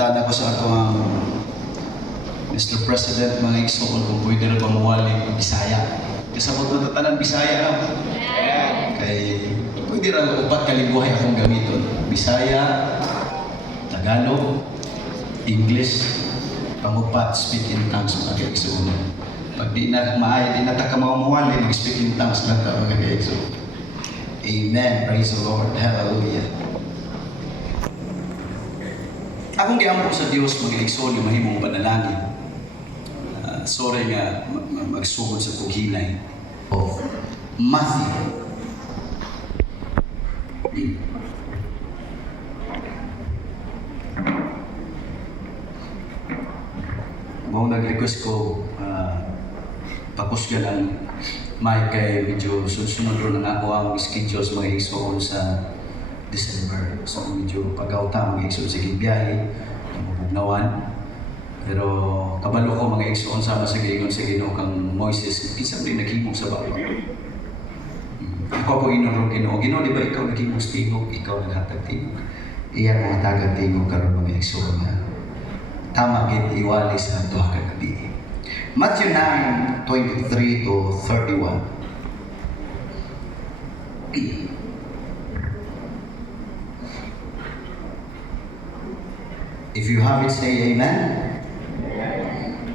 Pangutan ako sa atong Mr. President, mga igsoon, kung pwede rin pamuwali ng Bisaya. Kasabot na tatanan Bisaya, no? Kay pwede rin upat kalingwahe akong gamiton. Bisaya, Tagalog, English, pangupat, speak in tongues, mga igsoon. Pag di na maaya, di na takamamuwali, mag-speak in tongues lang ta, mga igsoon. Amen. Praise the Lord. Hallelujah. Akong giampo sa Dios mga igsoon yung mahimong panalangin. Sorry nga magsugod sa kuginay of Matthew. Kung nag-request ko pakusgan ang mic kay medyo sunod ron ang ako ang schedule sa mga igsoon sa December. So medyo pag-auta mga igsoon sa gibiyahe, mabugnawan. Pero kabalo ko mga igsoon sama sa giingon sa Ginoo kang Moises, kinsa man naghimog sa baba. Ako po inuro Ginoo, Ginoo di ba ikaw naghimog sa tingog, ikaw naghatag tingog. Iya mga tagang tingog karon mga igsoon na tama gid iwali sa duha ka gabi. Matthew 9:23 to 31. If you have it, say amen.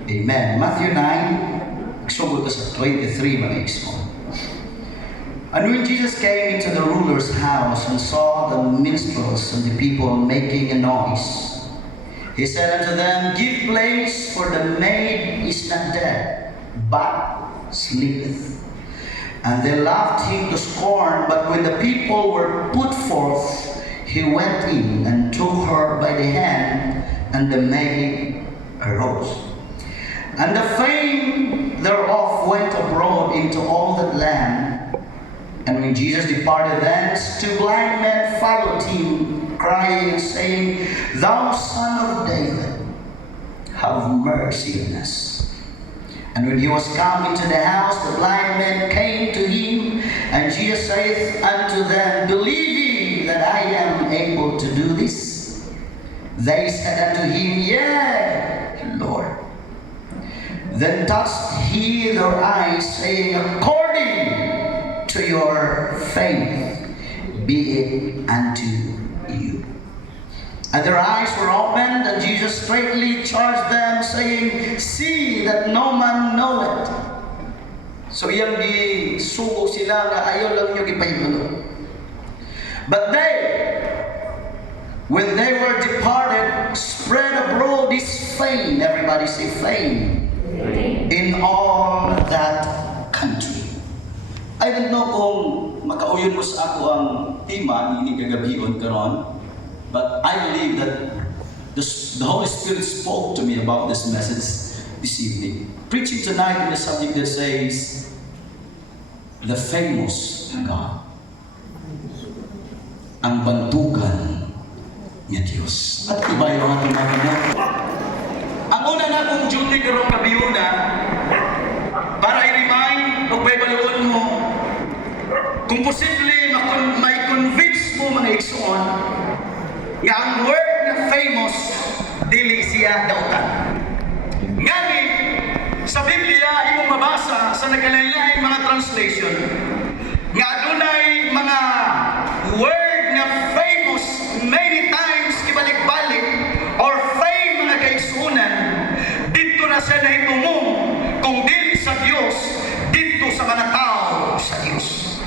Amen. Matthew 9, sugod sa 23 mga igsoon. And when Jesus came into the ruler's house and saw the minstrels and the people making a noise, he said unto them, Give place, for the maid is not dead, but sleepeth. And they laughed him to scorn, but when the people were put forth, he went in and took her by the hand, and the maid arose. And the fame thereof went abroad into all that land. And when Jesus departed thence, two blind men followed him, crying and saying, Thou son of David, have mercy on us. And when he was come into the house, the blind men came to him, and Jesus saith unto them, Believe ye that I am able to do this? They said unto him, Yea, Lord. Then touched he their eyes, saying, According to your faith be it unto you. And their eyes were opened, and Jesus straightly charged them, saying, See that no man know it. So iyang gisugo sila nga ayaw lang nyo gipahibalo. But they, when they were departed, spread abroad this fame. Everybody say fame. In all that country. I don't know kung makauyon mo sa ako ang tema ni kagabion karon, but I believe that the Holy Spirit spoke to me about this message this evening. Preaching tonight on the subject that says, the famous God. Ang bantugan niya Diyos. At iba yung ating mga gamot. Ang una na kong duty karong kabiyuna, para i-remind o baybaluon mo, kung posible may convince mo mga igsoon, nga ang word na famous, dili siya dautan. Ngani, sa Biblia, imong mabasa sa nagkalain mga translation, nga adunay mga word na famous many times kibalik-balik or fame mga kaigsuunan, dito na siya nahitumong kung dili sa Diyos, dito sa mga tao sa Diyos.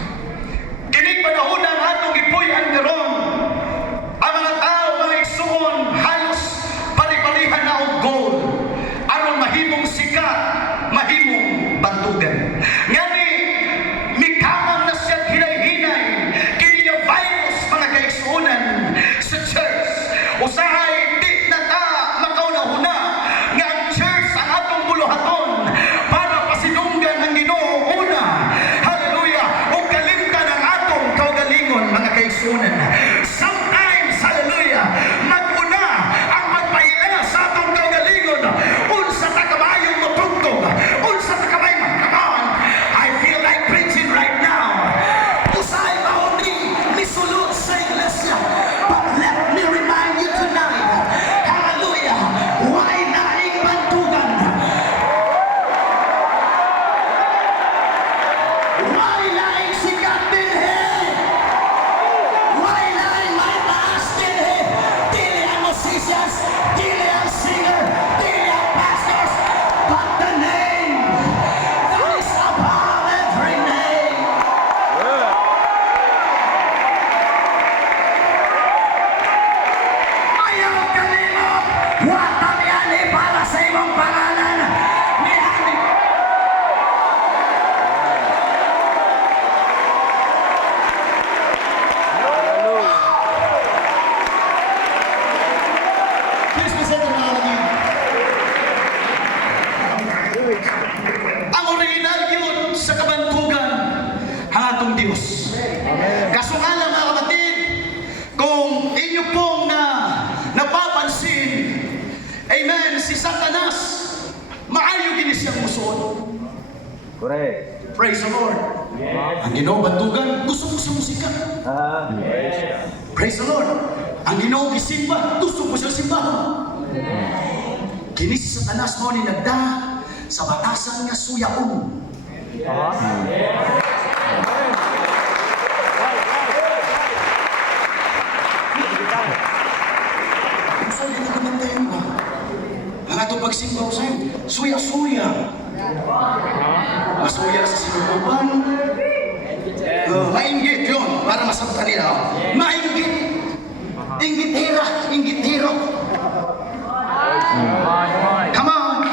Kining panahon ang atong ipuy-an karon, ang mga tao mga igsuon halos pari-parihan na og goal aron mahimong sikat, mahimong bantugan. Ngani mikamang na siya hinay-hinay kini nga virus mga kaigsuonan sa church. Usahay di na ta makaunahuna nga ang church ang atong buluhaton Please present the mga kapatid. Ang original yun sa kabantugan ang atong Diyos. Kaso nga lang mga kapatid, kung inyo pong napapansin, amen, si Satanas, maayo din siyang musuon. Correct. Praise the Lord. Ang Ginoo bantugan, gusto mo sa musika. Praise the Lord. Ang Ginoo gisimba, gusto mo siya simbahan. Kini si Satanas mo ni nagda sa batasan nga suyaon. Ang sabi na kamantayan ba? Ang ato pagsimba ko sa'yo, suya-suya. Masuya sa sinubukan. Mainggit yun, para masaktan nila. Mainggit. Inggit hira, inggit hiro. Come on.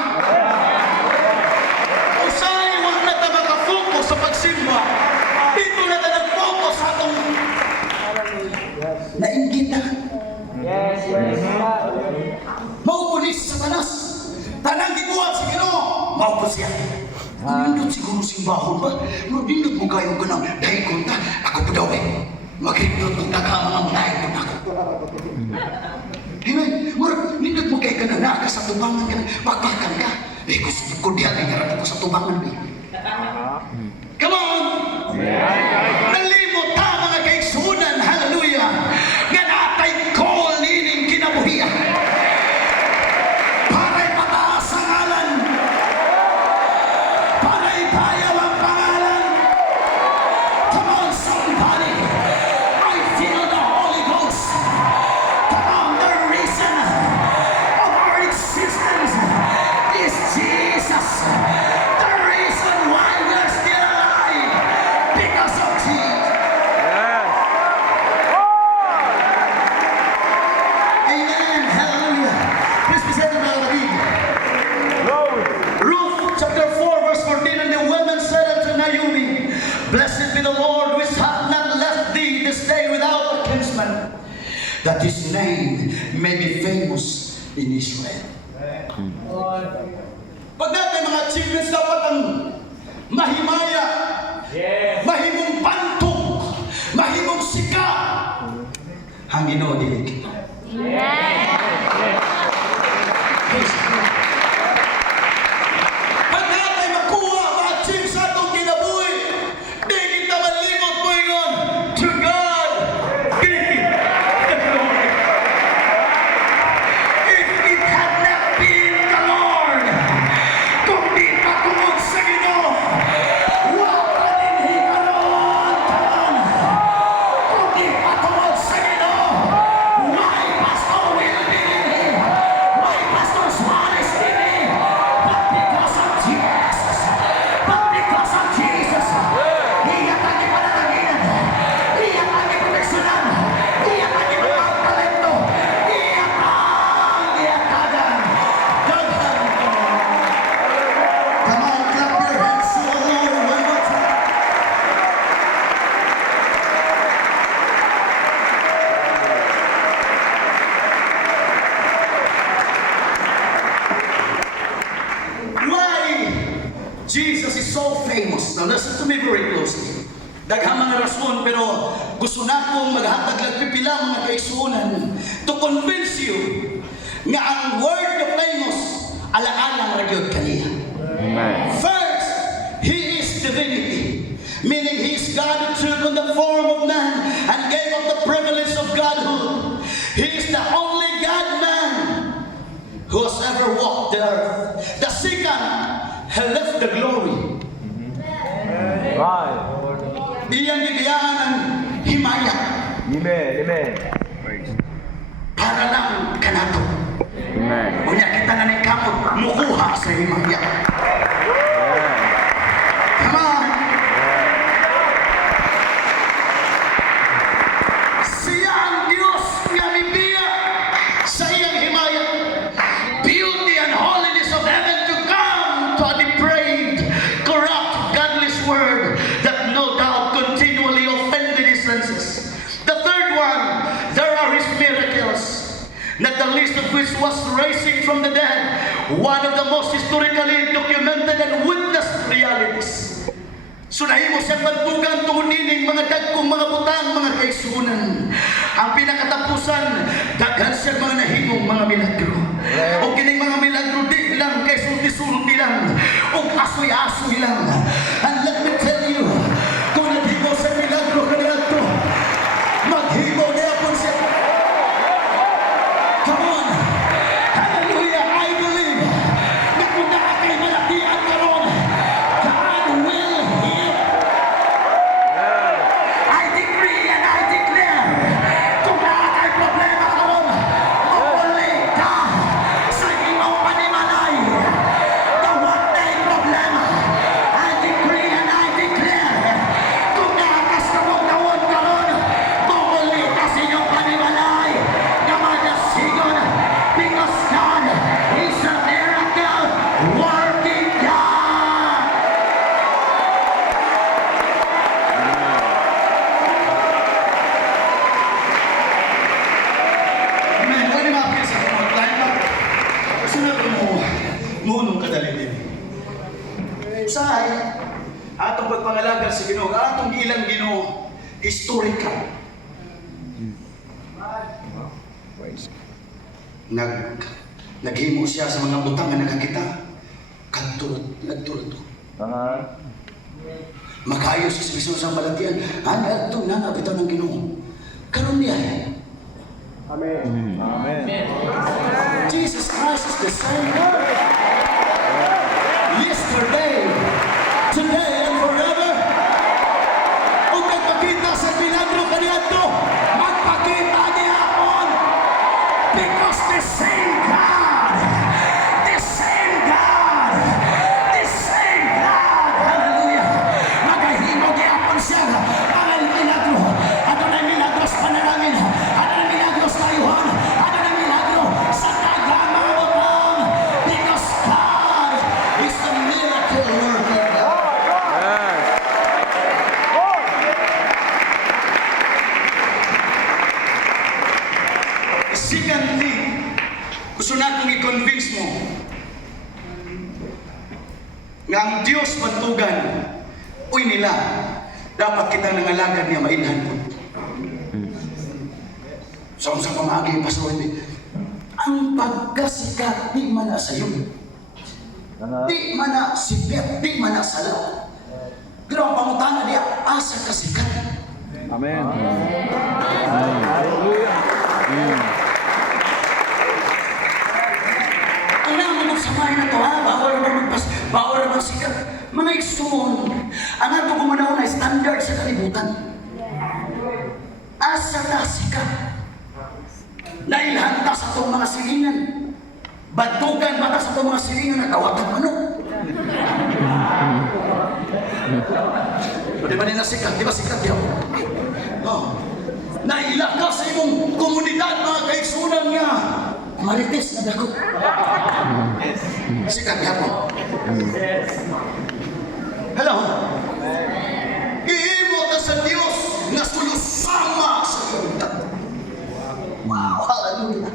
Usay, huwag na tayo makafocus sa pagsimba. Dito na tayo nag-focus sa atong nainggit na. Maupunis sa Satanas. Tanang gibuhat si Ginoo, maupos siya. Nindot siguro simbahon ba? Nindot mo kayo ka ng dahigon ta. Ako po daw eh. Magrindot kong tagamang ang dahigon ako. Amen. Nindot mo kayo ka na naka sa tubangan ka na. Pagpakan ka. Eh, gusto ko diyan ay karap ko sa tubangan. Come on! Nalimot ta mga kaigsunan. Hallelujah! Nga natay call nining kinabuhiya. Para'y pataas ang ngalan. Para'y tayaw ang pangalan. Come on, somebody. I feel the Holy Ghost. Come on, the reason of our existence is Jesus. The reason why we're still alive, because of Jesus. Amen. Hallelujah. Please present the Brother David. Ruth chapter 4 verse 14, and the woman said unto Naomi, Blessed be the Lord, which hath not left thee this day without a kinsman, that his name may be famous in Israel. Pag natin mga achievements dapat ang mahimaya, mahimong pantog, mahimong sika, ang Ginoo dili. Pag natin makuha, ma-achieve sa atong kinabuhi, di kita malimot mo ingon, to God be the glory. If it had not been the Lord, kung di patungod sa Ginoo, wala din hikaroon karon. Kung di patungod sa Ginoo, why Pastor Will dili? Why Pastor Suarez dili? But because of Jesus. But because of Jesus. Iyak ang ipanalangin. Iyak ang iproteksyonan. Iyak ang ipagtalento. Iyak ang iyakagan. Daghan ko. Come on, clap your hands to the Lord one more time. Why Jesus is so famous? Now listen to me very closely. Daghang mga rason, pero gusto na kong maghatag lang pipila mga kaigsunan to convince you nga ang word na famous ala-alang ragyod kaniya. First, He is divinity, meaning He is God who took on the form of man and gave up the privilege of godhood. He is the only God-man who has ever walked the earth. The second, He left the glory. Right. Iyang gibiyahan ng himaya Amen. para lang kanato. Amen. Unya kita na ni kamot mukuha sa himaya. Come on. Siya ang Diyos nga mibiya sa iyang himaya. Beauty and holiness of heaven to come to a depraved, corrupt, godless world that no doubt continually offended His senses. The third one, there are His miracles. Not the least of which was raising from the dead, one of the most historically documented and witnessed realities. So nahimo siyang bantugan tungod nining mga dagkong mga butang, mga kaigsunan. Ang pinakatapusan, daghan siya mga nahimong mga milagro. O kining mga milagro di lang kay sulti-sulti lang, o asoy-asoy lang. And let me tell you, kung naghimo sa milagro kaniadto, maghimo niya po siya. Come on! Hallelujah! I believe na kung nakakay malaki ang karon, God will heal. I decree and I declare, kung nakakay problema karon, muli ka sa imong panimalay. Tawag na yung problema. I decree and I declare, kung nakakasabog tawag karon, muli ka sa inyong panimalay. Namadasigon, because God is a miracle working God. Amen. Pwede makapit sa mga client na sunod mo munong kadali din. Usahay, atong pagpangalaga sa Ginoo, atong ilang Ginoo, historical. Naghimo siya sa mga butang nga nakakita. Nagtulad. Makayo sa Kristo sa balatian. Ano ito na nabitaw ng Ginoo? Karon niya. Amen. Jesus Christ is the same God. Yesterday, today, and forever. Kung nagpakita sa milagro kaniadto, magpakita niya on. Because the same God, hallelujah, magahimo gihapon siya, ang milagro, ato na milagro sa panalangin, ato na milagro sa kayuhan, ato na milagro sa tagang mga butang, because God is the miracle worker. Second thing, gusto na akong i-convince mo nga ang Diyos bantugan, uy nila, dapat kita nangalagad niya mainhan po. Sa pamagi, Pastor, ang pagkasikat, di man na sa'yo. Di man na sikat, di man na salaw. Pero ang pangutana niya, asa kasikat. Amen. Hallelujah. Ang naman magsamay na to, ha? Bawal naman sikat. Mga igsoon, ang ato kumanaw na standard sa kalibutan. Asa na sikat. Nailhan ta sa itong mga silingan. Bantugan ba ta sa itong mga silingan na kawatang manok? Di ba nila sikat? Di ba sikat yaw? Oh. Nailak ka sa imong komunidad, mga kaigsunan niya. Marites na dako. Sikat yaw. Hello? Iimo ta sa Diyos na sulusama sa komunidad. Wow, hallelujah.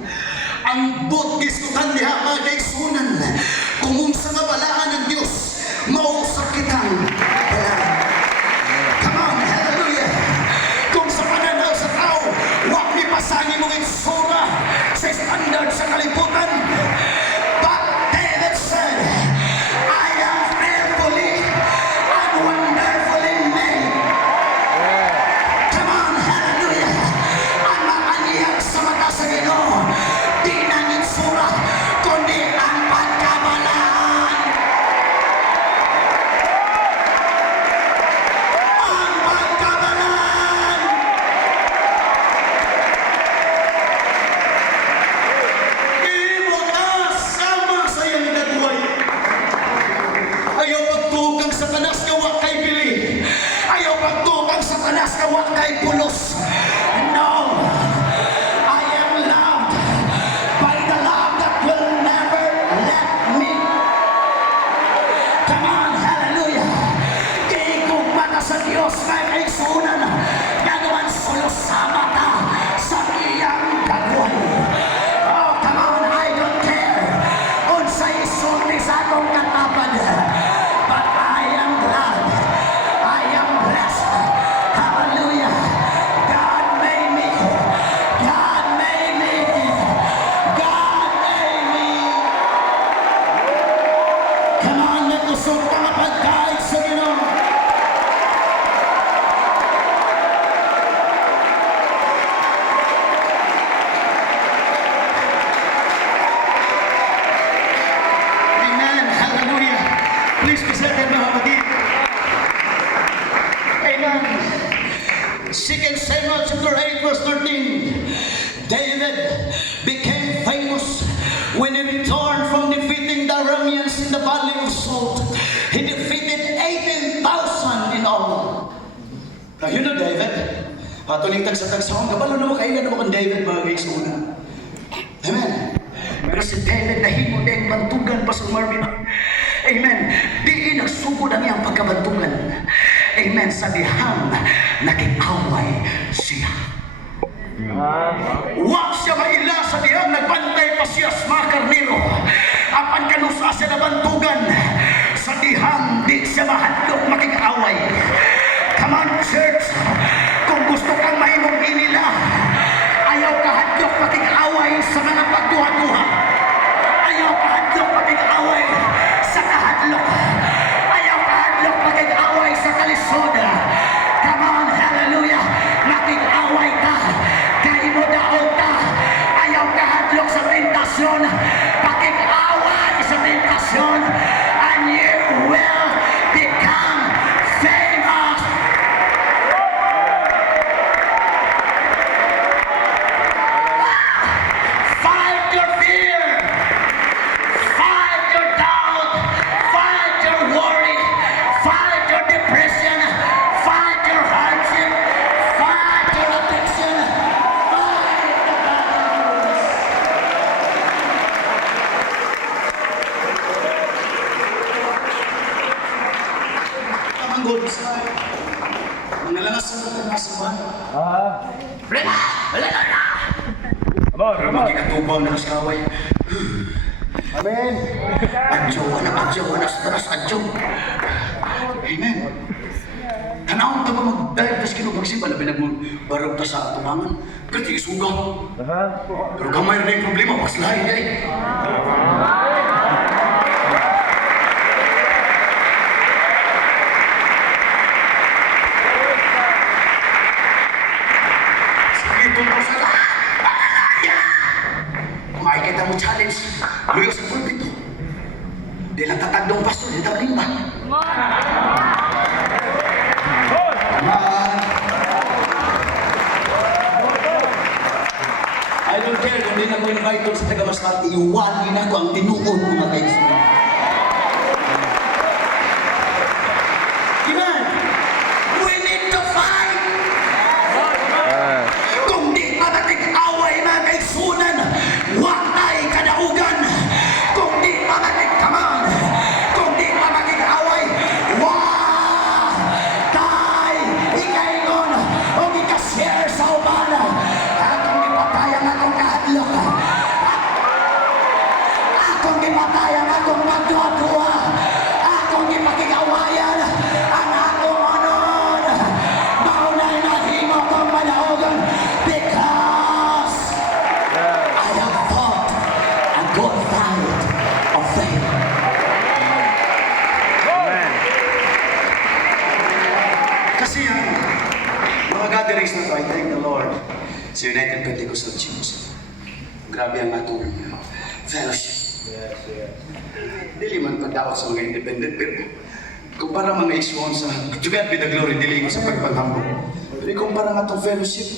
Ang butis ko kandiha, mga kaigsunan, kung unsa nga balaan ng Diyos, mausap kitang balaan. Come on, hallelujah. Kung sa pananaw sa tao, huwag ni pasangin mong itsura sa standard sa kalibutan. But David said, I am fearfully and wonderfully made. Come on, hallelujah. Ang makaniyak sa mata sa Ginoo, di nang itsura, kundi 2 Samuel chapter 8 verse 13. David became famous when he returned from defeating the Arameans in the valley of Salt. He defeated 18,000 in all. Now you know David, tuling tagsa-tagsahon, kabalo na makailan na kang David mga guys una. Amen. Pero si David nahimo na yung bantugan pa sa Marvin. Amen. Di nagsugod ang iyang pagkabantugan. Amen. Sa dihang nakikaway siya. Wag siya maila sa dihang nagbantay pa siya sa mga karnero. Apan kanusa siya na bantugan. Sa dihang di siya mahadlok makikaway. Come on church. Kung gusto kang mahimong inila, ayaw kahadlok makikaway sa mga pagduha-duha. Ayaw kahadlok makikaway sa kahadlok. Ayaw kahadlok makikaway sa kalisod. Come on, hallelujah. Makikaway ka. Kaya mo daon ka. Ayaw kahadlok sa tentasyon. Makikaway sa tentasyon. And you will become famous. Fight your fear. Fight your doubt. Fight your worry. Fight your depression. Fight your hardship. Fight your addiction. Fight the battles. Ang good side. Ang nalangas sa pagkakasuhan. Rema! Wala na! Pero magkikatubang na kasaway. Amen. Adyo, anak, sa taras, adyo. Amen. Tanawang ta ba mag-dive tas kinubagsin, labi nagbarog ta sa atumangan. Kasi isugaw. Pero kamay na yung problema, paslahin niya eh. Sige, tungkol sa lahat. Makikita mo challenge. Luyo sa pulpito. Di lang tatagdong pastor, di tamaling ba? I don't care kung di na mo invite sa taga-Masbate, iwanin ako ang tinuod mga guys. Amen. We need to fight. Kung di pa natig-away na kay sunan, wag tayo kadaugan. Kung di pa natig-kaman, kung di pa natig-away, wag tayo ikaingon o ikashare sa ubana. Akong ipatayang akong kahadlok. Akong ipatayang akong magduwa-duwa. Akong ipakikawayan ang akong anon. Maunay na himo kong manaogan because I have fought a good fight of faith. Kasi ang mga gatherings na to, I thank the Lord sa United Pentecostal Church. Grabe ang atong fellowship. Dili man pagdaot sa mga independent, pero kumpara mga isuon sa to God be the glory, dili ko sa pagpanghambog. Pero kumpara nga itong fellowship.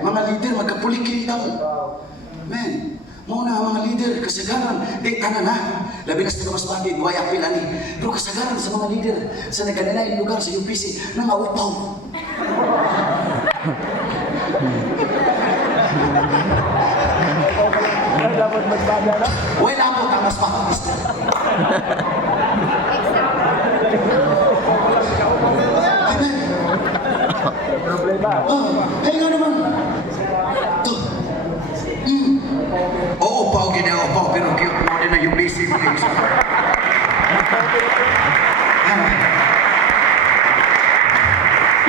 Mga leader, magkapulikiri daw. Man, muna ang mga leader, kasagaran, di tanan na. Labi na sa taga-Masbate, buhay apil ani. Pero kasagaran sa mga leader, sa nagkanilaing lugar sa UPC, nang awipaw. Dapat magbaga na. Wala po ang Masbate Mister. Amen. Problema. Kaya nga naman. Ito. Oo, pao, pero cute mo din na yung busy mo guys.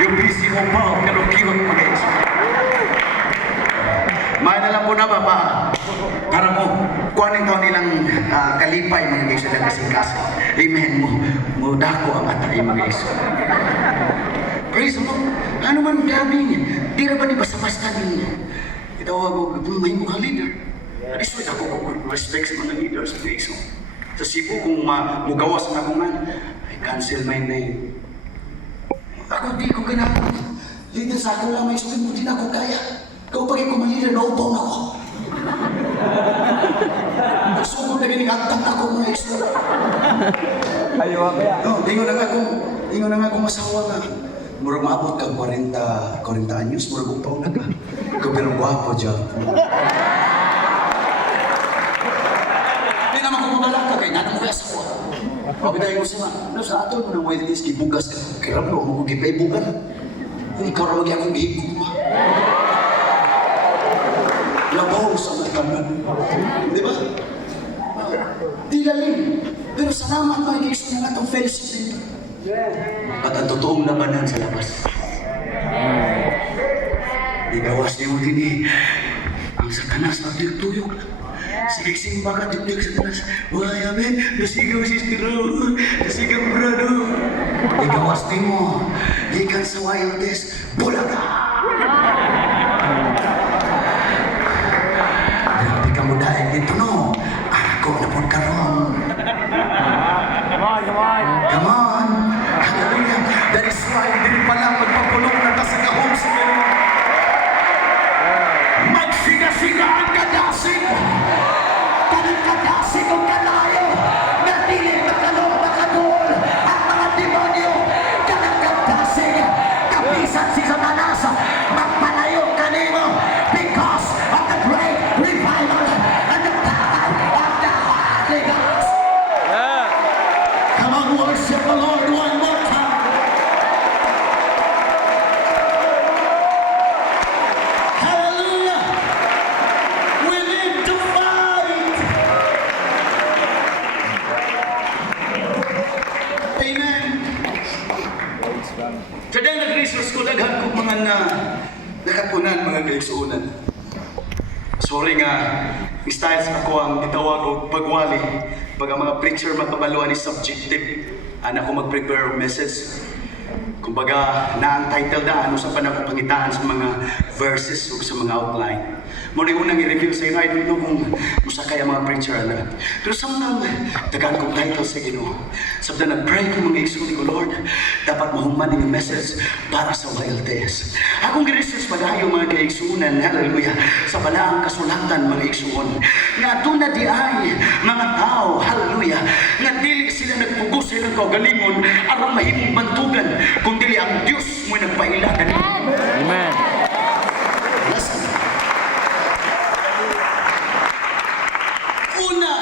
Yung busy mo pao, pero cute mo guys. May na lang po na ba para mo, kuhanin ko nilang kalipay mga guys na kasing-kasi. Amen mo. Mudako ang atay mga guys. Praise the Lord. Ano man gabi niya? Di na ba ni basta-basta niya? Itawag ko, may mukhang leader. Respect ako kung respect sa mga leaders. Praise the Lord. Sa Cebu, kung mugawas na kungan, I cancel my name. Ako di ko ganahan. Leader sa ako lang may sukin mo, di na ako kaya. Kau pagi ko malira, naubaw na ako. Nagsugod na ginigantang ako mga isla. Ayaw kaya. No, ingon na nga akong masawa nga. Murag maabot kang 40 anyos, murag upaw na ka. Ikaw pero guwapo dyan. Di naman kung mabalak ka, kaya nga naman kaya asawa. Pagdahin mo siya, no, sa ato mo nang may tis, kibugas ka. Kaya mo, mo gipay bugan. Ikaw na magiging akong gihigog pa. Labaw sa matanan. Di ba? Di lalim. Pero salamat mga kaiso na nga itong fellowship dito. At ang totoong labanan sa labas. Igawas niyo din eh. Ang satanas na tuyok-tuyok lang. Sigsing baka tuyok sa tanas. Why, amen? Nasigaw sistero. Nasigaw brado. Igawas niyo mo. Gikan sa wild test. Bulaga! Grabe ka mo dahil dito no. Ako na po karoon. Come on, come on. Come on! Hallelujah! That is why din pala magpapulong na ka sa kahong sa ganun. Magsiga-siga ang kadasig! Tanang kadasig ang kalayo! Natilit makalong makadol! Ang mga demonyo! Tanang kadasig! Kapisan si Satanas! Magpalayo kanino! Because of the great revival and the power of the Holy Ghost! Come on, worship the Lord one more time. Hallelujah. We need to fight. Amen. Today nag-resource ko daghan kong mga nakapunan, mga kaigsuunan. Sorry nga, styles ako ang itawag o pagwali. Pag ang mga preacher makabaluan is subjective, anak ko mag-prepare og message. Kumbaga, na ang title na ano sa panakong pangitaan sa mga verses o sa mga outline. Muna unang i-review sa inyo, I don't know kung musakay ang mga preacher ala. Pero sa mga tagaan kong title sa Ginoo, sabda nag-pray ko mga igsoon ko, Lord, dapat mahuman yung message para sa YLTS. Akong giresearch padayo mga kaigsuunan, hallelujah, sa balaang kasulatan mga igsuon. Nga doon na di ay mga tao, hallelujah, nga dili sila nagpugos sa ilang kaugalingon aron mahimong bantugan, kundi ang Diyos mo nagpailagan. Amen. Listen. Una,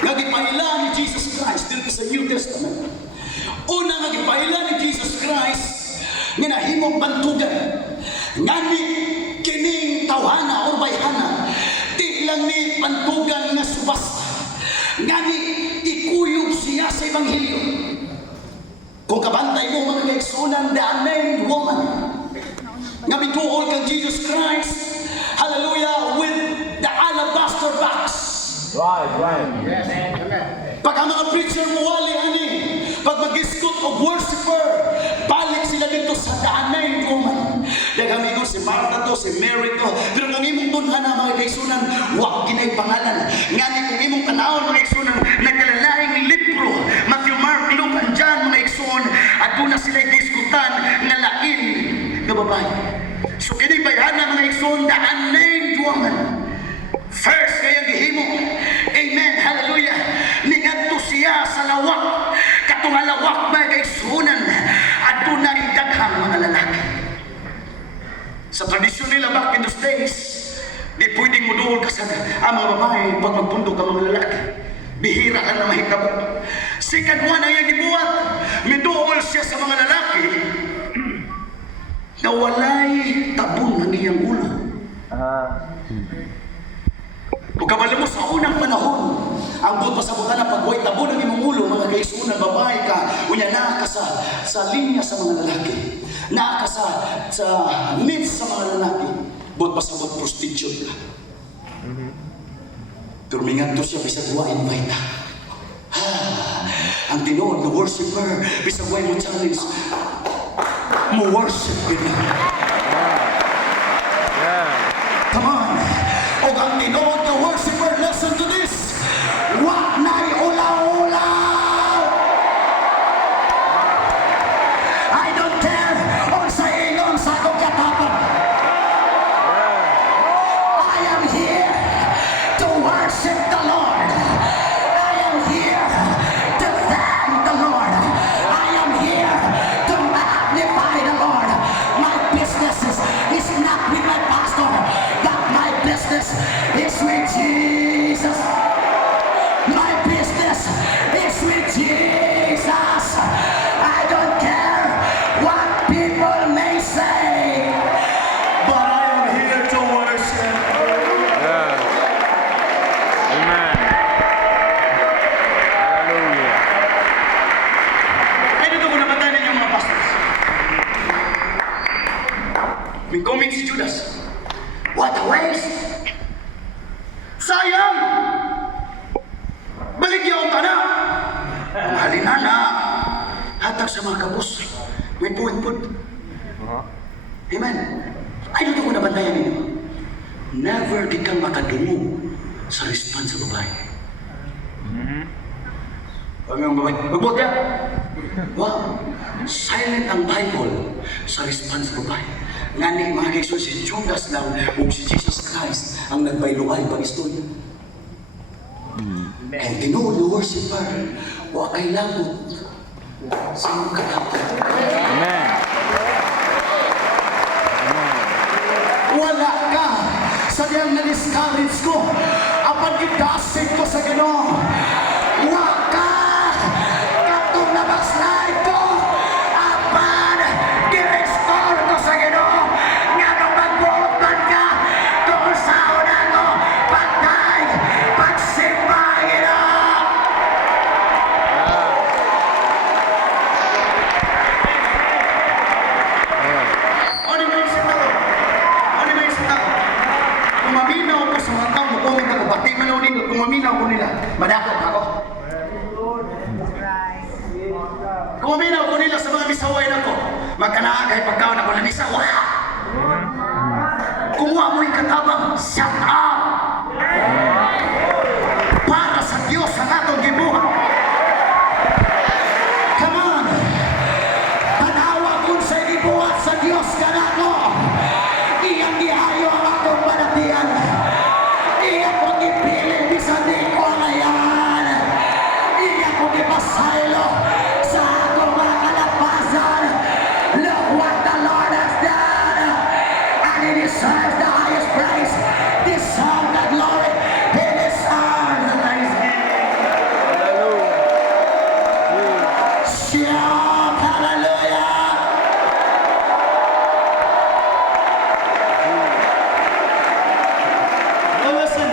nagipaila ni Jesus Christ dito sa New Testament. Una, nagipaila ni Jesus Christ nga nahimong bantugan. Ngani kining tawhana o bayhana, di lang ni bantugan nga subasta. Ngani ikuyog siya sa Ebanghelyo. Kung kabantay mo mga kaigsunan, the unnamed woman, nga bituol kang Jesus Christ, hallelujah, with the alabaster box. Right. Pag ang mga preacher mo wali, ani, pag mag-iskot o worshiper, balik sila dito sa the unnamed woman. Nagamigon si Martha to, si Mary to, pero kung imong tunhan na mga kaigsunan, wag kinay pangalan. Ngani kung imong tanawon mga kaigsunan, nagkalalaing libro, Matthew, Mark, Luke, and John mga kaigsunan, at doon na sila diskutan na lain na babae. So kini bayana mga kaigsunan, the unnamed woman. First kayang gihimo, amen, hallelujah, nigadto siya sa lawak, katong lawak mga kaigsunan, at doon na rin daghang mga lalaki. Sa tradisyon nila back in those days, di pwedeng muduol ka sa ang mga babae pag magpundok ang mga lalaki. Bihira lang na mahitabo. Second one ang iyang gibuhat, miduol siya sa mga lalaki na walay tabon ang iyang ulo. Kung kabalo mo sa unang panahon, ang buot pasabutan ng pagway tabon ang imong ulo, mga kaigsunan, babae ka, unya na ka sa linya sa mga lalaki. Na ka sa midst sa mga lalaki, buot pasabot prostitute ka. Turmingan to siya, bisag wa invite ka. Ang tinood na worshiper, bisag wa mo challenge, mo worship with me. Come on. O ang tinood na worshiper, listen to this. Wag na'y ulaw-ulaw. I don't care Jesus. My business is with Jesus. I don't care what people may say, but I am here to worship. Yes. Amen. Hallelujah. Ay, dito ko namatay na yung mga pastors. May comment si Judas. What a waste! Sayang! Baligyaw ka na! Ang halinana, hatag sa mga kabus. May puwin-pud. Amen. Ay, dito ko nabantayan ninyo. Never di kang makadungo sa response sa babae. Kami ang babae, magbuhat ka! Wow! Silent ang Bible sa response sa babae. Ngani mga Jesus, si Judas lang o si Jesus Christ ang nagbayluay pang istorya. And tinuod yung worshiper, wa kay labot sa iyong katapos. Amen. Wala ka sa diyang na-discourage ko. Apag idasig ko sa Ginoo. Wa ka katong nabaslide ko. Apag i-restore ko sa Ginoo. Nga nung magbuotan ka kung sa una ko patay pagsimba Ginoo. Ano ba yung sita ko? Ano ba yung sita ko? Kung maminaw ko sa mga tao, makulit ako, bati man ako nito, kung maminaw ko nila, madakot ako. Kung maminaw ko nila sa mga misaway na ko, magkanaagay pagkaon ako na misawa. Kung wa mo'y katabang, shut up! Para sa Diyos ang atong gibuhat. Come on! Tanawa kung sa gibuhat sa Diyos kanako. Iyang gihayo ang akong balatian. Iyang kong ipili, bisan di ko ngayon. Iyang kong ipasaylo sa akong mga kalapasan. Look what the Lord has done. And He deserves the highest praise. Deserves the glory. He deserves the thanksgiving. Shout hallelujah. Now listen,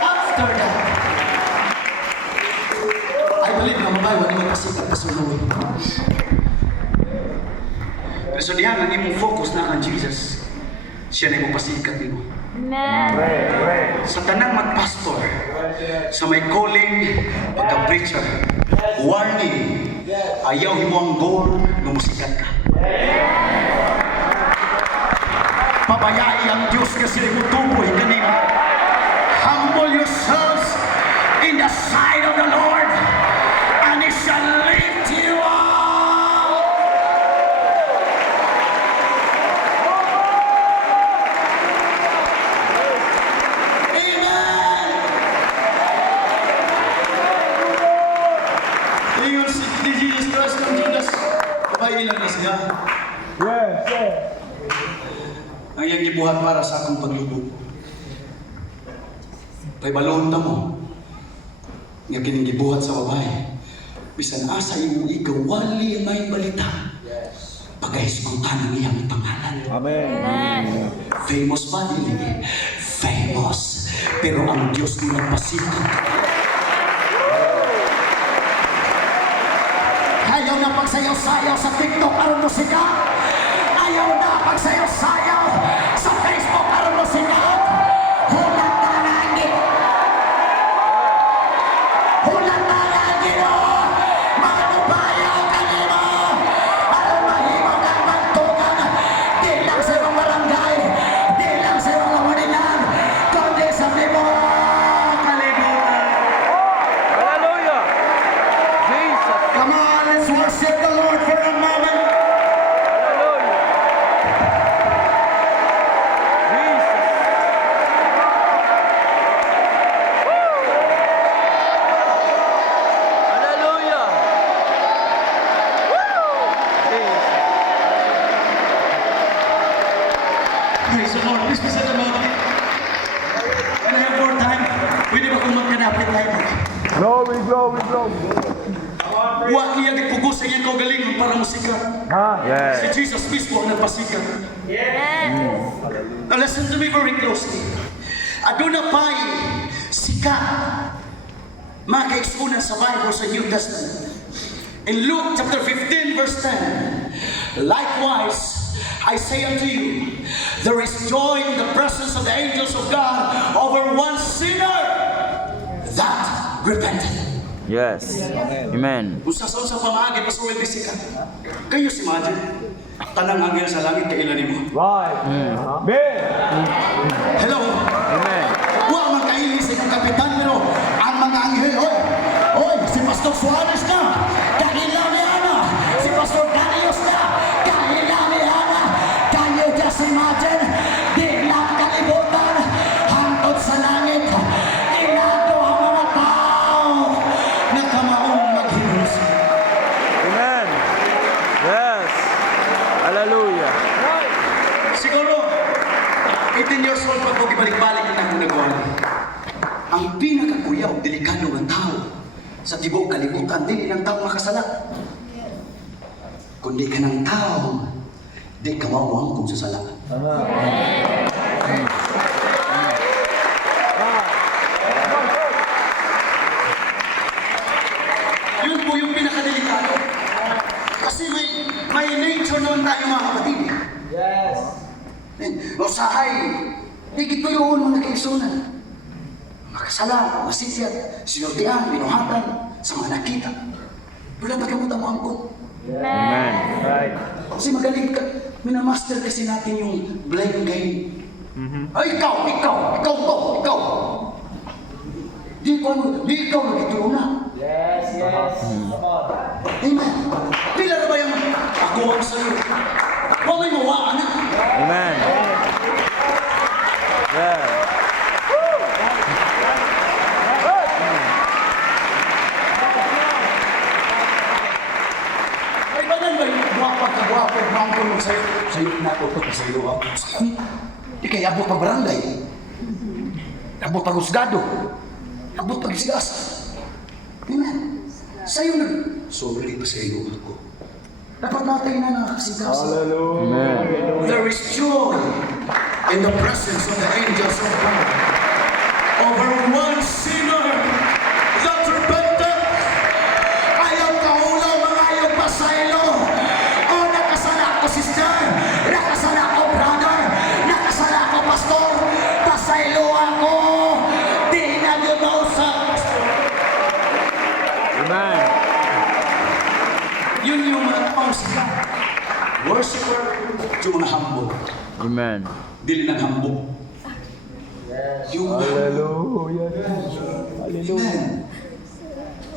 after that, I believe na mabay, wala may pasikat na suluwi. Pero so diyan, ang imong focus na kang Jesus, siya na imong pasikat nimo. Amen. Sa tanang magpastor, sa may calling, pagka-preacher, warning, ayaw mo ang goal na musikat ka. Pabayai ang Diyos kasi mo tuboy kanina. Humble yourselves in the sight of the Lord, and He shall lift you up. Amen. Ingon si Jesus Christ ng Judas, kabayin lang na siya. Yes, yes. Ang iyang gibuhat para sa akong paglubog. Kay balonta mo, nga kining gibuhat sa babae, bisan asa imo igawali may balita. Pagayos ang tanang iyang pangalan. Amen. Famous ba dili? Famous. Pero ang Diyos mo nagpasikat. Ayaw na pagsayaw-sayaw sa TikTok, aron mo siya. Ayaw na pagsayaw-sayaw sa Facebook, aron mo siya. Hulat na langit. Hulat na langit, oh. Mga babayaw kanino. Aron mahimo kang magtugan. Di lang sa iyong barangay. Di lang sa iyong lamunilan. Kundi sa libong kalibutan. Hallelujah. Jesus. Come on, let's worship the Lord for a moment. Hallelujah. Glory, glory, glory. Wa niya gipugos sa iyang kaugalingon para musika. Yes. Si Jesus mismo ang nagpasikat. Now listen to me very closely. Aduna pa'y sikat mga kaigsunan sa Bible sa New Testament. In Luke chapter 15 verse 10, likewise I say unto you, there is joy in the presence of the angels of God over one sinner that repented. Yes. Amen. Kung sa pamaagi, pasuwil di sikat. Kayo si imagine, tanang anghel sa langit kailan mo. Right. Amen. Hello? Amen. Wa makaili sa inyong kapitan, pero ang mga anghel, oy, si Pastor Suarez na, kahila ni Ana, si Pastor Darius na, kahila ni Ana. Can you just imagine, di lang kalibutan, hangtod sa langit, inato ang mga tao na kamaong maghinos. Amen. Yes. Hallelujah. Siguro, 18 years old pa po, ibalik-balik na akong nagawa. Ang pinakakuyaw, delikado ng tao sa tibok kalibutan, dili ng tao makasala. Kundi ka ng tao, di ka mawang kung sasala. Yun po yung pinakadelikado. Kasi may nature naman tayo mga kapatid. Yes. Usahay, higit ko yun mga kaigsunan. Makasala, masisiyat, sinurtihan, binuhatan, sa mga nakita. Wala pagkamot ang angkot. Amen. Right. Kasi magaling ka, minamaster kasi natin yung blame game. Ay, ikaw to. Di ikaw nagituro na. Yes. Amen. Pila na ba yung ako ang sa'yo? Huwag may mawaan na. Amen. Yeah. Ay, ba nan ba yung guwapo, bangko mo sa'yo? Sa'yo pinatutok sa iyo ako. Sa'yo? Di kaya abot pag barangay. Abot pag husgado. Abot pag sigas. Amen. Sa'yo na. Sorry pa sa iyo ako. Dapat natin na nakasigas. Amen. There is joy in the presence of the angels of God over one sinner that repented. Ayaw kaulaw, mga ayaw pasaylo. O nakasala ko sister, nakasala ko brother, nakasala ko pastor, pasaylo ako. Di na lumaw sa Amen. yun yung mga taong sila. Worshipper, yung mga hambog. Amen. Dili ng hambog. Yung Hallelujah. Amen.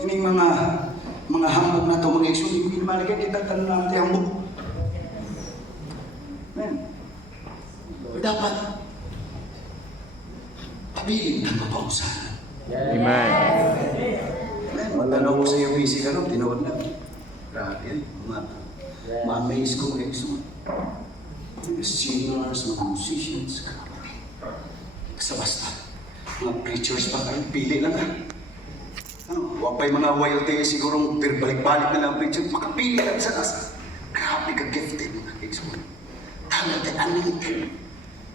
Ini mga hambog na ito, mga iso, hindi malikan kita tanong natin hambog. Amen. Dapat pabilin ng mapausan. Amen. Amen. Magtanaw ko sa iyo, busy ka rin, tinood na. Grabe yan. Ma-amaze ko mga iso. Mga singers, mga musicians, grabe. Basta-basta. Mga preachers pa kayo, pili lang ha. Huwag pa'y mga royalty sigurong balik-balik na lang preacher, makapili lang sa nasa. Grabe ka gifted mga kaibigan. Tagal anointed.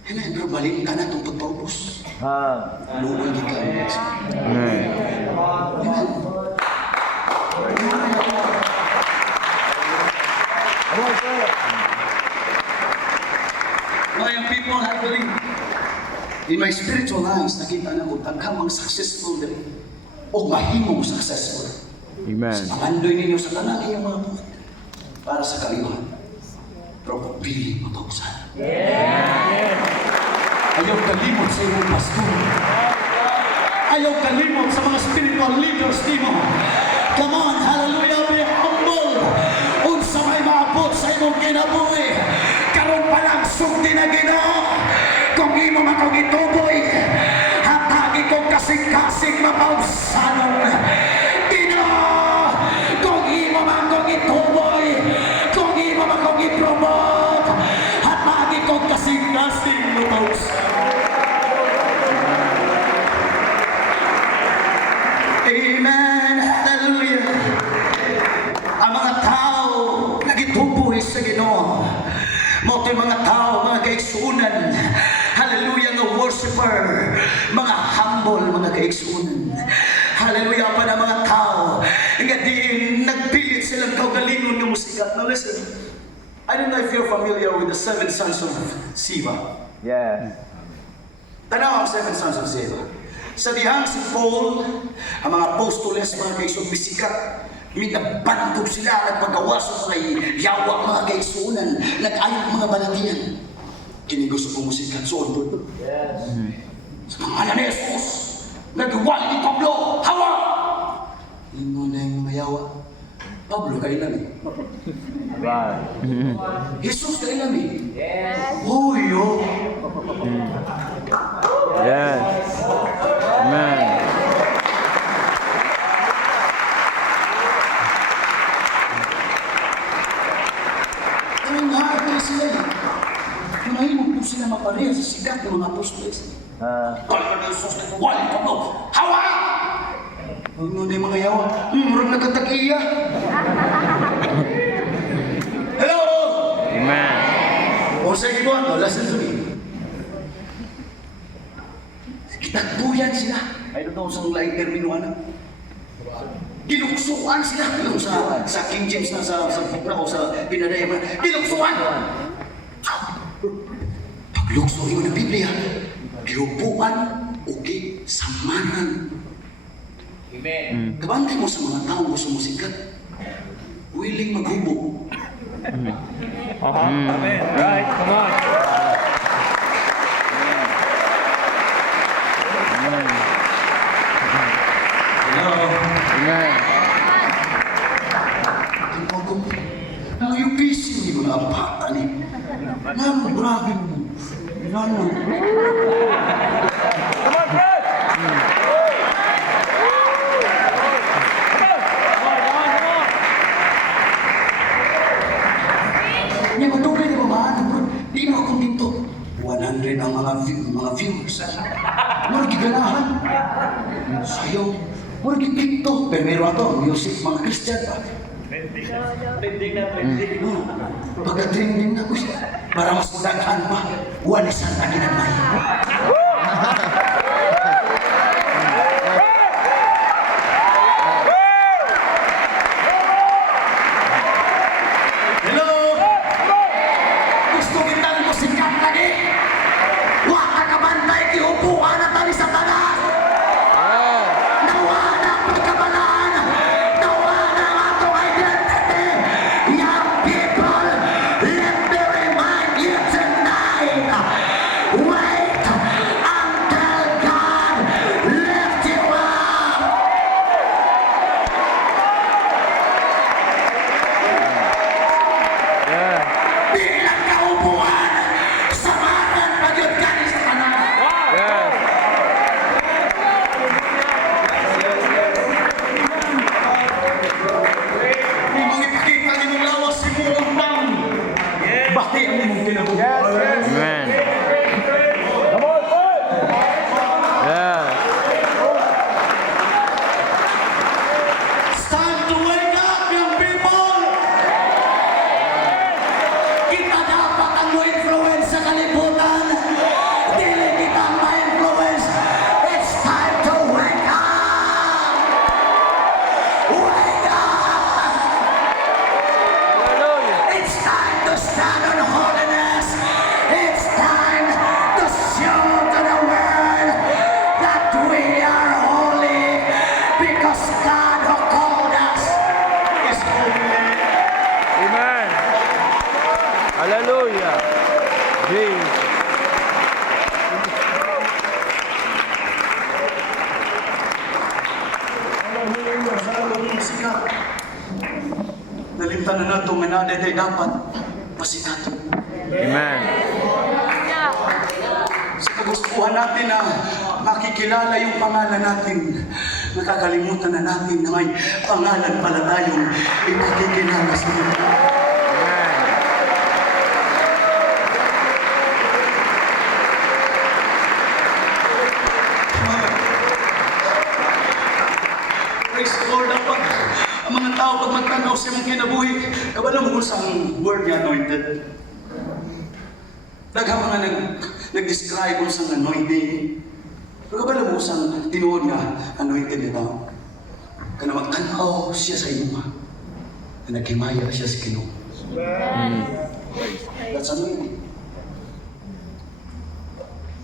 Amen, pero balin ka na itong pagpaubos. Luwag di ka mga kaibigan. Amen. Amen. My young people, I believe, in my spiritual eyes, nakita na ko taghamang successful din o mahimong successful. Amen. Pamandoy ninyo sa tanan ninyong mga buhat para sa kaliwan. Pero pagpili mapausan. Ayaw kalimot sa iyong pastor. Ayaw kalimot sa mga spiritual leaders ni mo. Come on, hallelujah, be humble. Unsa may maabot sa imong kinabuhi. Karon pa lang sugdi na Ginoo. Kung imo man kong ituboy, hatagi kong kasing-kasing mapausanon. Ginoo, kung imo man kong ituboy, kung imo man kong ipromote, hatagi kong kasing-kasing mapausanon. Amen. super, mga humble, mga kaigsunan. Hallelujah pa na mga tao. Nga diin, nagpilit silang kaugalingon ng musika. Now listen, I don't know if you're familiar with the 7 sons of Siva. Yes. Tanaw ang 7 sons of Siva. Sa dihang si Paul, ang mga apostoles, mga kaigsunan, bisikat, minabandog sila, nagpagawas sa yawa mga kaigsunan, nag-ayok mga balatian. Kini gusto kong musika, suon po. Yes. Sa pangalan ni Jesus, nagwali ni Pablo, hawa! Ano na yung mga yawa? Pablo, kayo lang eh. Right. Jesus, kayo lang eh. Yes. Uy, oh. Yes. Amen. Pero nga, ito sila eh. Mahimong po sila mapareha sa sigat ng mga apostoles. Kaya ni Jesus, nagwali ni Pablo, hawa! Ano na yung mga yawa? Murag nagkatakiya. Hello! Amen. O sa ibuan, no, listen to me. Kitagbuyan sila. I don't know saan laing termino ano. Ginuksuan sila. Yung sa King James na sa o sa pinadayaman. Ginuksuan! Paglukso mo ng Biblia, gihupuan o samanan. Amen. Kabantay mo sa mga tao gusto mo sikat. Willing maghubo. Amen. Right. Come on. Hello? Amen. Nang yung busy mo na bata ni. Nang grabe mo. Nang Come on, Fred. Come on. niya matugay na bamaan. Di na akong dito. 100 ang mga viewers. Marigiganahan. Sayo. Marigigpinto. Pero meron ito, music mga Christian pa. Trending na, trending. Pagka-trending na ko siya. Para mas mudaghan pa. Walisan na ginagmay. Hello? Gusto kitang musikat lagi? Huwag ka kabantay, kiupuan na tali sa tanas! Nawa na ang pagkabalaan! Nawa na ang atong identity! Young people, let me remind you tonight! Wait until God lifts you up! Yeah. Bilang kaupuan, samahan pag-yun ka ni sa tanas! Yes. Di mong ipakita ni mong lawas si mong bang! Bati ang mong kinabuhi! Amen. Come on, Fred. Yeah. It's time to wake up, young people! Kita dapat ang ma-influence sa kalibutan. Dili kita ang ma-influence. It's time to wake up! Wake up! Hallelujah. It's time to stand on holiness. It's time to show to the world that we are holy because God who called us is holy. Amen. Hallelujah. Jesus. Pasikat. Nalimtan na nato nga naday tayo dapat pasikat. Amen. Sa kagustuhan natin na makikilala yung pangalan natin, nakakalimutan na natin na may pangalan pala tayong ipakikilala sa mundo. Amen. Praise the Lord, ang mga tao pag magtanaw sa mong kinabuhi, kabalo mo kung saan word niya anointed. Daghang mga nag-describe kung sa anointing. Pero kabalo mo sa tinuod nga anointed nito. Kana magtanaw siya sa imo. Na nagkimaya siya sa Ginoo. That's anointing.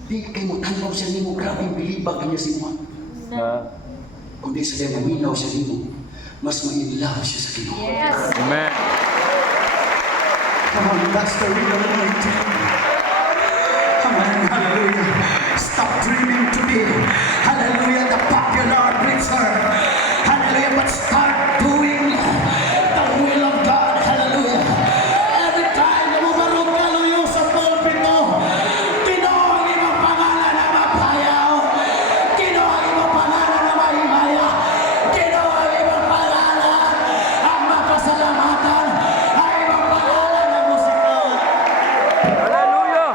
Di kayo mo tanaw siya nimo, grabe bilibag niya sa imo. Kundi sa kaya maminaw siya nimo, mas ma-inlove siya sa Ginoo. Amen. Come on, that's the real anointing. Come on, hallelujah. Stop dreaming to be, hallelujah, the popular preacher. Hallelujah, but start doing the will of God. Hallelujah. Every time na mabarog ka luyo sa pulpit mo, Ginoo ang imong pangalan na mapayaw. Ginoo ang imong pangalan na mahimaya. Ginoo ang imong pangalan ang mapasalamatan. Ang imong pangalan na musikal. Hallelujah.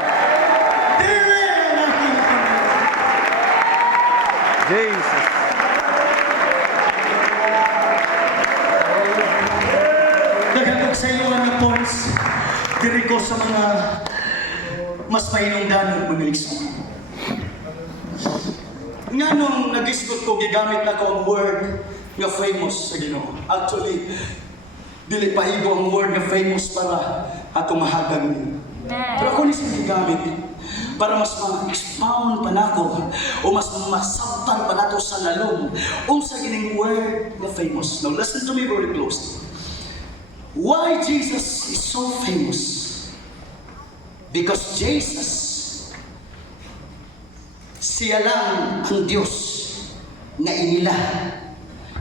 Jesus. Naghatag sa iyo ang points diri ko sa mga mas painungdanon mga igsoon. Nga nung nag-isgot ko, gigamit na ko ang word nga famous sa Ginoo. Actually, dili pa igo ang word nga famous para atong mahagang niyo. Pero ako nisang gigamit para mas ma-expound pa nako o mas masabtan pa nato sa lalong unsa gining word nga famous. Now listen to me very closely. Why Jesus is so famous? Because Jesus, siya lang ang Diyos nga inila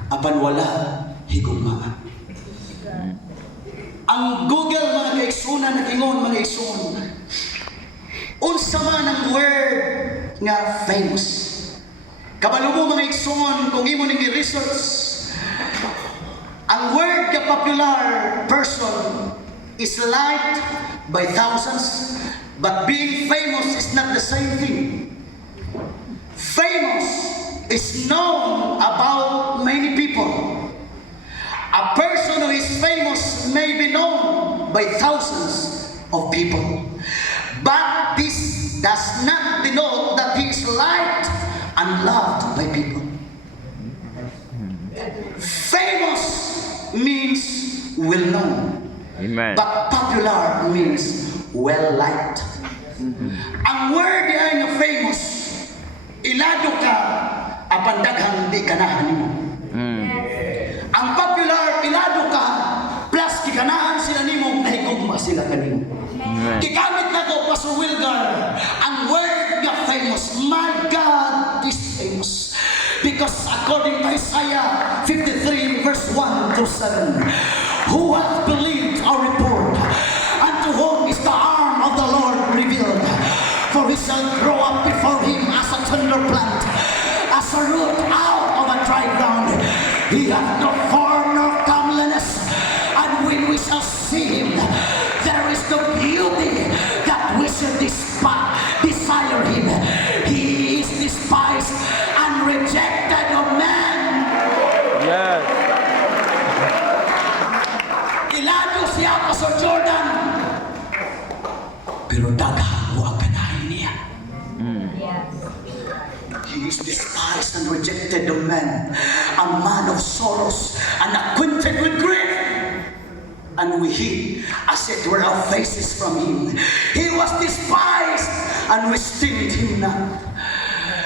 apan wala higugma. Ang Google mga kaigsunan nagingon mga igsoon, unsa man ang word nga famous. Kabalo mo mga igsoon kung imo ning i-research, ang word nga popular person is liked by thousands, but being famous is not the same thing. Famous is known about many people. A person who is famous may be known by thousands of people, but this does not denote that he is liked and loved by people. Famous means well known, Amen. but popular means well liked. Ang word ay nga famous, ilado ka apan daghang di kanahan nimo. Ang popular, ilado ka plus gikanahan sila nimo, nahigugma sila kanimo. Gigamit na ko Pastor Wilgar ang word nga famous. My God is famous. Because according to Isaiah 53 verse 1 to 7, who hath believed our report? Unto whom is the arm of the Lord revealed? For he shall grow up before him as a tender plant, as a root out of a dry ground. He hath no form nor comeliness, and when we shall see him, there is no beauty that we should desire him. He is despised and rejected of men. Yes. Ilado siya pa sa Jordan, pero daghang wa kanahin niya. He is despised and rejected of men, a man of sorrows and acquainted with grief. And we hid, as it were, our faces from him. He was despised, and we esteemed him not.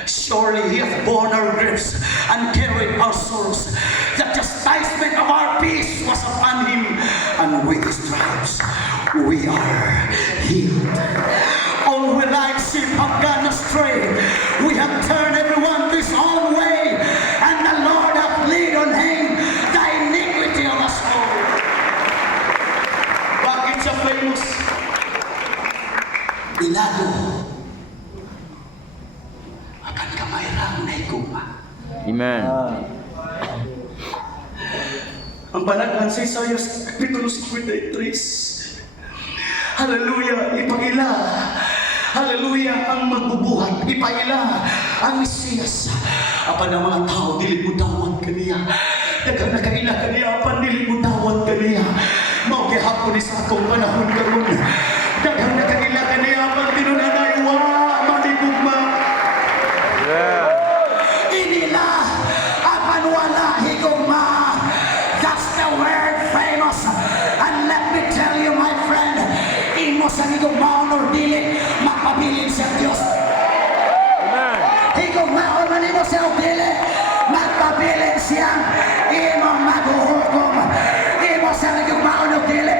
Surely he hath borne our griefs and carried our sorrows. The chastisement of our peace was upon him, and with his stripes we are healed. All we like sheep have gone astray. We have turned everyone this own way, and the Lord hath laid on him the iniquity of us all. Bakit siya famous? Ilado. Akan kamayarang na higugma. Amen. Ang panaghan sa Isaiah Kapitulo 53. Hallelujah, ipangila. Hallelujah, ang magbubuhat. Ipangila ang Mesiyas. Apan ang mga tao, dili mo dawat kaniya. Daghang nakaila kaniya, apan dili mo dawat kaniya. Mao gihapon ni sa akong panahon karon. Daghang nakaila kaniya, apan tinunanay wa siya og dili, magpabilin siyang imong maghuhukom. Imo siya nagugmaon og dili,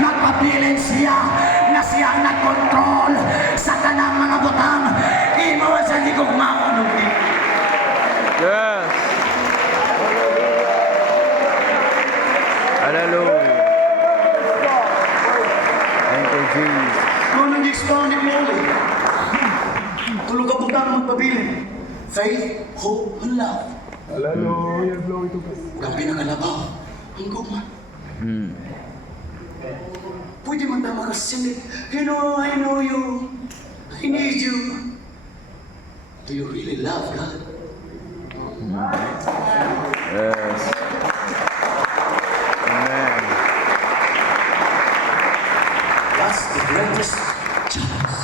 magpabilin siya na siyang nagkontrol sa tanang mga butang. Imo siya nagugmaon og dili. Yes. Hallelujah. Thank you, Jesus. Kung nag-expound ni Paul, tulog ka butang magpabilin. Faith, hope, and love. Hallelujah. Glory to God. Ang pinakalabaw, ang gugma. Pwede man tayo makasimit. I know you. I need you. Do you really love God? Yes. Amen. That's the greatest challenge.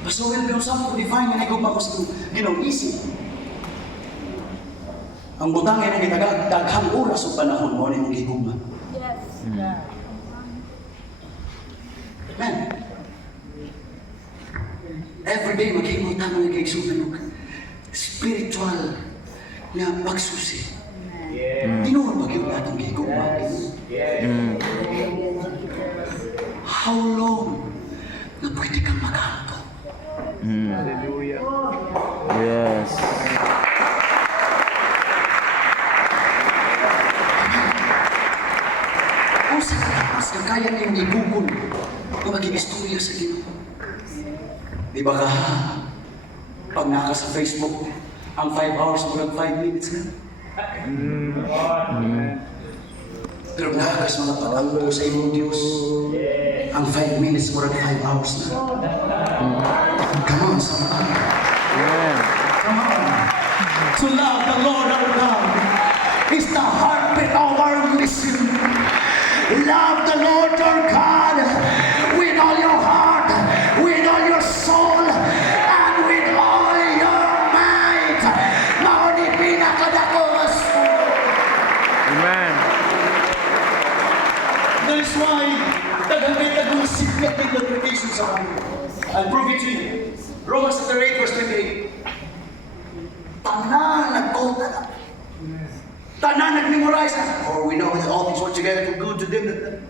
Basta will be usap ko define nga nagugma ko sa easy. Ang butang yan ang daghang oras o panahon mo ni mong gigugma. Yes. Amen. Every day maghimo tama nga kaigsunan og spiritual nga pagsusi. Tinuod ba gyud atong gigugma? How long na pwede kang maganto? Hallelujah. Yes. Kung sa katapas na kaya niyong igugol na maging istorya sa Ginoo. Di ba ka, pag naka sa Facebook, ang 5 hours murag 5 minutes na. Pero nakakas mga pag-ampo sa imong Diyos, ang 5 minutes murag 5 hours na. Come on, somebody. Amen. Come on. To love the Lord our God is the heartbeat of our mission. Love the Lord your God with all your heart, with all your soul, and with all your might. Mauni pinakadakos. Amen. That is why tagong secret interpretation sa Bible. I'll prove it to you. Romans 8 verse 28. Tanan nagkota na. Tanan nag-memorize na. For we know that all things work together for good to them that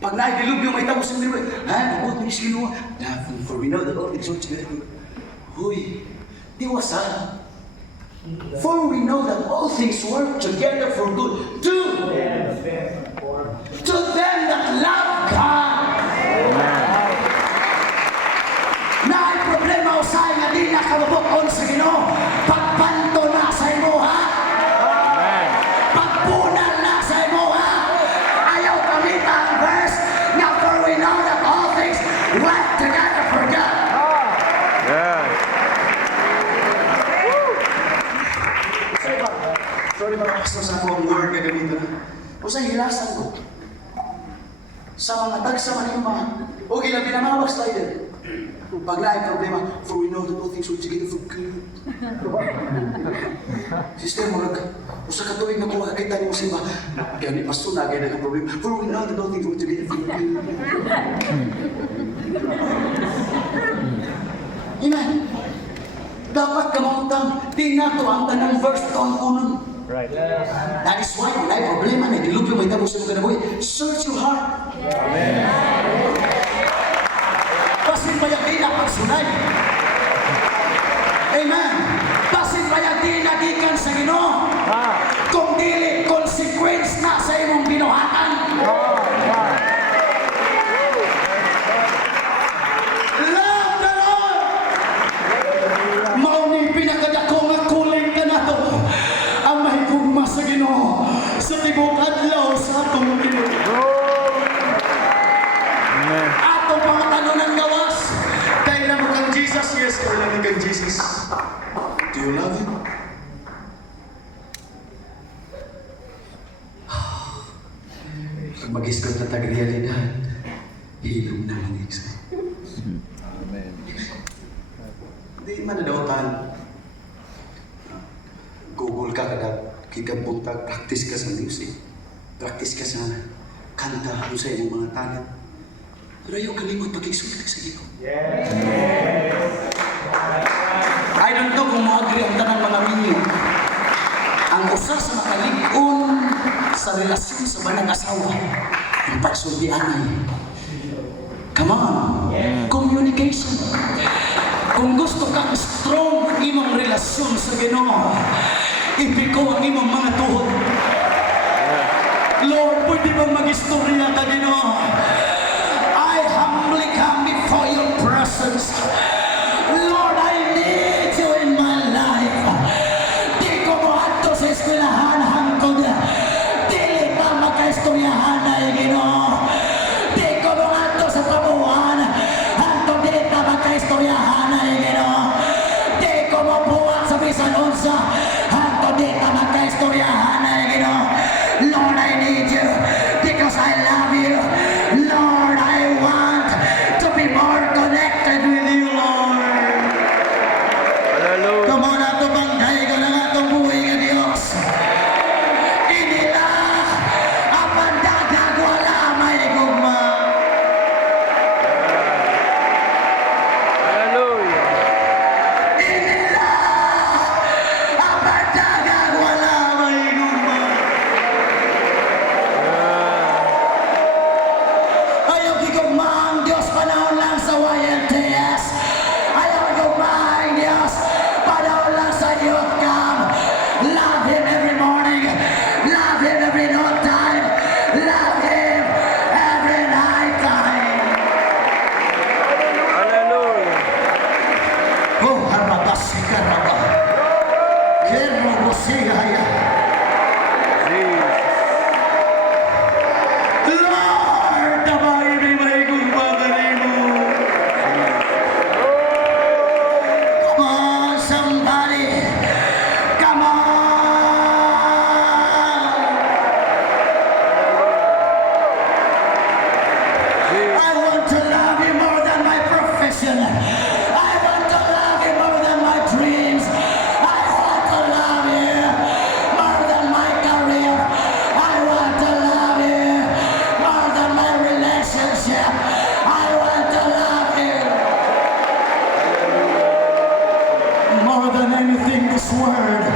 pag naigilubyo may tapos ang dinuwi. Mabuot mo sinuwa. For we know that all things work together for good. Huy, di wasa. For we know that all things work together for good to them that love God. Na ay problema usay nga di na kababukon sa Ginoo. Pagpanto na sa imo ha. Amen. Pagpunan na sa imo ha. Ayaw kamita ang verse nga for we know that all things work together for God. Yes. Sorry mga pastor sa akong word na ganito na. O sa hilasan ko. Sa mga tagsa manima. O gila pinamawag slider. Pag na ay problema, for we know that all things work together for good. Sister mo usa ka tuig na kuha kita ni mo simba. Kaya ni pastor na gaya ng problema. For we know that all things work together for good. Amen. Dapat kamangtang, di na to ang tanang verse to ang unang. Right. That is why kung may problema na dilubyo may tabo sa mga kanaboy, search your heart. Pasin payag na pagsunay. Amen. Pasin payag na gikan sa Ginoo. Kung dili consequence na sa imong binuhatan. Love the Lord. Mauni pinakadako nga kuling ka na to. Ang mahigugma sa Ginoo sa tibok adlaw sa atong Ginoo. Amen. Atong pangatanon gawas. Kailan mo kang Jesus? Yes, kailan mo kang Jesus. Do you love Him? Pag mag-isgot na tag-realidad, hilom na lang isa. Amen. Hindi man na daw tayo. Google ka kada kikabuntag, practice ka sa music. Practice ka sa kanta, kung sa iyong mga talent. Pero ayaw kalimot pag-isulti sa iyo. sa relasyon sa banang asawa, ang pagsulbianay. Come on. Communication. Kung gusto kang strong ang imong relasyon sa Ginoo, ipiko ang imong mga tuhod. Lord, pwede bang mag-istorya ka, Ginoo? I humbly come before your presence. Lord, I need you in my life. Di ko mo ato sa eskwelahan hangkod. Dili pa magkaistoryahan na, Ginoo. Di ko mo ato sa pabuhan. Hangkod di pa magkaistoryahan na, Ginoo. Di ko mo buhat sa bisan unsa. Hangkod di pa magkaistoryahan na, Ginoo. Lord, I need you because I love you. Lord, I want to be more connected with you, Lord. Hallelujah. Come on, ato bangkay ka na nga itong buhay ka, Diyos. Inila, apan dagat wala may gugma. Hallelujah. Inila, apan dagat wala may gugma. Ayaw gigugma ang Diyos, panahon lang sa YLTS. Ayaw gigugma ang Diyos, panahon lang sa youth camp. Love Him every morning. Love Him every noon time. Love Him every night time. Hallelujah. Oh, harabasikaraba. Kero busigaya. Jesus. Lord, tabay ni may gugma kanimo. Come on, somebody. Come on. I want to love you more than my profession. I want to love you more than my dreams. I want to love you more than my career. I want to love you more than my relationship. I want to love you more than anything this world.